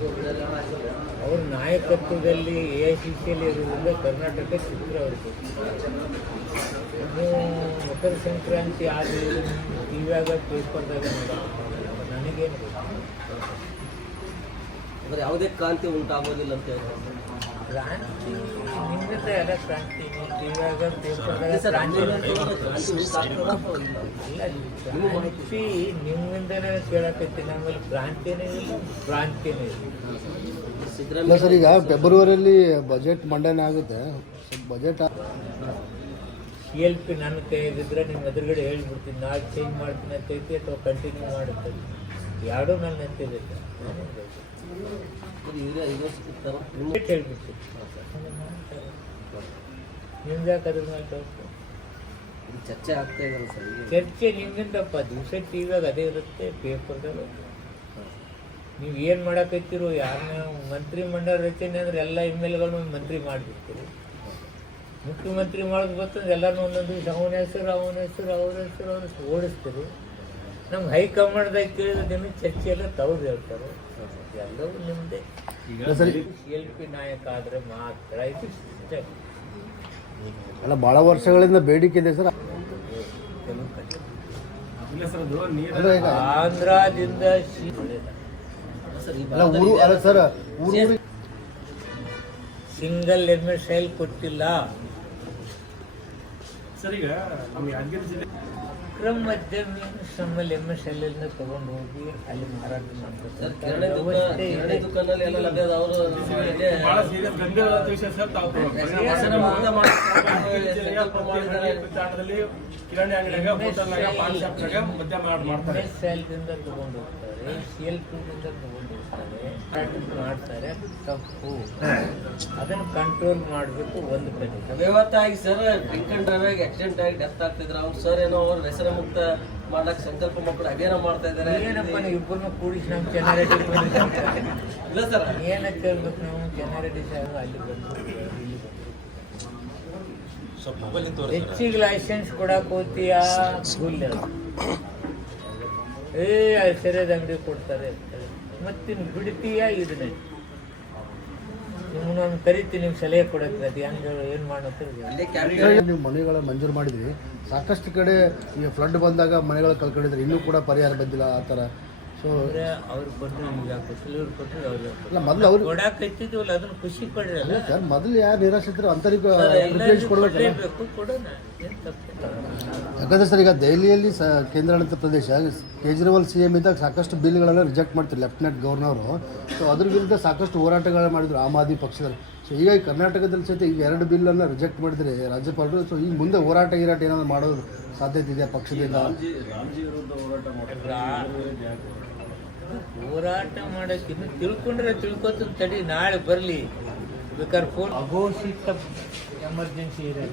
ಅವ್ರ ನಾಯಕತ್ವದಲ್ಲಿ A I C ಸಿಯಲ್ಲಿ ಇರುವುದರಿಂದ ಕರ್ನಾಟಕ ಚಿತ್ರ ಇನ್ನು ಮಕರ ಸಂಕ್ರಾಂತಿ ಆಗಿ ಇವಾಗ ಪೇಪರ್ದಾಗ ನನಗೇನು ಅಂದ್ರೆ ಯಾವುದೇ ಕ್ರಾಂತಿ ಉಂಟಾಗೋದಿಲ್ಲ ಅಂತ ಹೇಳ್ತಾರೆ ಕ್ರಾಂತಿ ನಿಮ್ಮಿಂದ ಎಲ್ಲ ಕ್ರಾಂತಿ ಟಿವಿಯಾಗ ಪೇಪರ್ದಾಗ ನಿಮ್ಮಿಂದನೇ ಕೇಳಕತ್ತಿ ಆಮೇಲೆ ಕ್ರಾಂತಿನೇ ಕ್ರಾಂತಿನೇ ಇಲ್ಲ ಸರ್, ಈಗ ಫೆಬ್ರವರಿಯಲ್ಲಿ ಬಜೆಟ್ ಮಂಡನೆ ಆಗುತ್ತೆ. ಬಜೆಟ್ ಸಿ ಎಲ್ ಪಿ ನನ್ನ ಕೈಯಾಗಿದ್ರೆ ನಿಮ್ಮ ಎದುರುಗಡೆ ಹೇಳ್ಬಿಡ್ತೀನಿ. ನಾಳೆ ಚೇಂಜ್ ಮಾಡ್ತೀನಿ ಅಂತ ಐತಿ ಅಥವಾ ಕಂಟಿನ್ಯೂ ಮಾಡುತ್ತೆ? ಎರಡೂ ನನ್ನ ನೆನಪಿರಲಿಲ್ಲ ಮೇಲೆ ಡೌಟ್ ಚರ್ಚೆ ಆಗ್ತಾ ಸರ್ ನಿಮ್ಮಿಂದಪ್ಪ ದಿವಸ ಟಿವಿಯಾಗ ಅದೇ ಇರುತ್ತೆ. ಪೇಪರ್ದಾಗ ನೀವು ಏನು ಮಾಡಕತ್ತೀರೋ, ಯಾರನ್ನ ಮಂತ್ರಿ ಮಂಡಲ ರಚನೆ ಅಂದ್ರೆ ಎಲ್ಲ ಎಂ ಎಲ್ಗಳನ್ನು ಮಂತ್ರಿ ಮಾಡಿಬಿಡ್ತೀರಿ. ಮುಖ್ಯಮಂತ್ರಿ ಮಾಡೋದು ಗೊತ್ತಂದ್ರೆ ಎಲ್ಲರೂ ಒಂದೊಂದು ಅವನ ಹೆಸರು ಅವನ ಹೆಸರು ಅವ್ರ ಹೆಸರು ಅವ್ರ ಓಡಿಸ್ತೀರಿ. ನಮ್ಮ ಹೈಕಮಾಂಡ್ದಾಗ ಕೇಳಿದ ದಿನ ಚರ್ಚೆ ಎಲ್ಲ ತವ್ರು ಹೇಳ್ತಾರೆ. ಎಲ್ಲವೂ ನಿಮ್ಮದೇ ಎಲ್ ಪಿ ನಾಯಕ ಆದರೆ ಮಾತ್ರ ಇದು ಸಿಸ್ಟಮ್. ಅಲ್ಲ ಭಾಳ ವರ್ಷಗಳಿಂದ ಬೇಡಿಕೆ ಇದೆ ಸರ್. ಆಂಧ್ರದಿಂದ ಸಿಂಗಲ್ ಎಂ ಎಸ್ ಎಲ್ ಕೊಟ್ಟಿಲ್ಲ. ಸರ್ ಈಗ ನಮ್ಮ ಯಾದಗಿರಿ ಜಿಲ್ಲೆ ಕ್ರಮ ಮಧ್ಯಮ ನಮ್ಮಲ್ಲಿ ಎಂ ಎಸ್ ಎಲ್ ಎಲ್ನ ತಗೊಂಡು ಹೋಗಿ ಅಲ್ಲಿ ಮಾರಾಟ ಸರ್ ಮಾಡ್ತಾರೆ ಕಿರಾಣಿ ಹೆಸರು ಕಿರಾಣಿ ಅಂಗಡಿಯಾಗ ಹೋಟೆಲ್ನಾಗ ಪಾನ್ ಶಾಪ್ನಾಗ ಮದ್ಯ ಮಾಡ್- ಮಾಡ್ತಾರೆ. ತಗೊಂಡು ಹೋಗ್ತಾರೆ. ತಗೊಂಡು ಹೋಗ್ತಾರೆ. ಮಾಡ್ತಾರೆ. ತಪ್ಪು ಅದನ್ನು ಕಂಟ್ರೋಲ್ ಮಾಡಬೇಕು ಒಂದು ಕಡೆ ಅವ್ಯವತ್ತಾಗಿ sir drink and drive accident ಆಗಿ ಡೆತ್ ಆಗ್ತಿದ್ರು. ಅವ್ರು ಸರ್ ಏನೋ ಅವ್ರು ವ್ಯಸನ ಮುಕ್ತ ಮಾಡಕ್ ಸಂಕಲ್ಪ ಮಕ್ಕಳು ಅಭಿಯಾನ ಮಾಡ್ತಾ ಇದ್ದಾರೆ. ಏನಪ್ಪ ನೀವು ಇಬ್ಬರನ್ನು ಕೂಡಿಸಿ ನಮ್ಮ ಜನರೇಟಿವ್ ಇಲ್ಲ ಸರ್ ಏನಕ್ಕೆ ಹೇಳ್ಬೇಕು ನಾವು ಜನರೇಟಿವ್ ಅಲ್ಲಿ ಬಂದು ಹೆಚ್ಚಿಗೆ ಲೈಸೆನ್ಸ್ ಕೊಡಕ್ ಹೋಗ್ತೀಯ? ಏ ಸರಿಯಾದ ಅಂಗಡಿ ಕೊಡ್ತಾರೆ. ಮತ್ತೆ ಬಿಡ್ತೀಯ ಇದನ್ನೇ? ನಿಮ್ಮನ್ನೊಂದು ಕರಿತೀನಿ ನಿಮ್ಗೆ ಸಲಹೆ ಕೊಡಕ್ಕೆ ಅದು ಹೆಂಗೆ ಏನು ಮಾಡೋದು ನೀವು ಮನೆಗಳ ಮಂಜೂರು ಮಾಡಿದ್ರಿ. ಸಾಕಷ್ಟು ಕಡೆ ಈ ಫ್ಲಡ್ ಬಂದಾಗ ಮನೆಗಳ ಕಳ್ಕೊಂಡಿದ್ರೆ ಇನ್ನೂ ಕೂಡ ಪರಿಹಾರ ಬಂದಿಲ್ಲ ಆ ಥರ. ಸೊ ಅಂದ್ರೆ ಅವ್ರು ಕೊಟ್ಟರು ನಿಮ್ಗೆ ಯಾಕೆ ಇವ್ರು ಕೊಟ್ಟರು ಅವ್ರಿಗೆ ಇಲ್ಲ ಮೊದಲು ಅವ್ರು ಕೊಡಕ್ಕೆ ಹಚ್ಚಿದ್ವಲ್ಲ ಅದನ್ನ ಖುಷಿ ಪಡ್ರಲ್ಲ ಸರ್ ಮೊದಲು ಯಾರು ನಿರಾಶ್ರಿತರು ಅಂತರಿಗೆ ಪ್ರಿಫರೆನ್ಸ್ ಎಲ್ಲರಿಗೂ ಕೊಡ್ಬೇಕಲ್ಲ ಕೊಡಲೇಬೇಕು ಕೊಡೋಣ. ಏನು ತಪ್ಪಿಲ್ಲ ಯಾಕಂದ್ರೆ ಸರ್ ಈಗ ದೆಹಲಿಯಲ್ಲಿ ಸ ಕೇಂದ್ರಾಡಳಿತ ಪ್ರದೇಶ ಕೇಜ್ರಿವಾಲ್ ಸಿ ಎಂ ಇದ್ದಾಗ ಸಾಕಷ್ಟು ಬಿಲ್ಗಳನ್ನು ರಿಜೆಕ್ಟ್ ಮಾಡ್ತಾರೆ ಲೆಫ್ಟಿನೆಂಟ್ ಗವರ್ನರು. ಸೊ ಅದ್ರ ವಿರುದ್ಧ ಸಾಕಷ್ಟು ಹೋರಾಟಗಳು ಮಾಡಿದ್ರು ಆಮ್ ಆದ್ಮಿ ಪಕ್ಷದಲ್ಲಿ ಸೊ ಈಗ ಈ ಕರ್ನಾಟಕದಲ್ಲಿ ಸಹಿತ ಈಗ ಎರಡು ಬಿಲ್ಲನ್ನು ರಿಜೆಕ್ಟ್ ಮಾಡಿದ್ರೆ ರಾಜ್ಯಪಾಲರು. ಸೊ ಈಗ ಮುಂದೆ ಹೋರಾಟ ಗಿರಾಟ ಏನಾದ್ರು ಮಾಡೋದು ಸಾಧ್ಯತೆ ಇದೆ ಪಕ್ಷದಿಂದ? ಹೋರಾಟ ಮಾಡಕ್ಕೆ ಮಾಡೋಕ್ಕಿಂತ ತಿಳ್ಕೊಂಡ್ರೆ ತಿಳ್ಕೊತ ತಡಿ, ನಾಳೆ ಬರಲಿ. ಬೇಕಾದ್ರೆ ಫೋನ್ ಅಘೋಷಿತ ಎಮರ್ಜೆನ್ಸಿ ಇದೆ.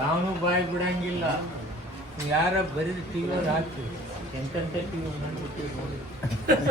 ಯಾವನು ಬಾಯಿ ಬಿಡಂಗಿಲ್ಲ. ಯಾರ ಬರೀ ಟಿ ವಿ ಹಾಕ್ತೀವಿ ಎಂತೆಂಥ ಟಿ ವಿ ನೋಡಿ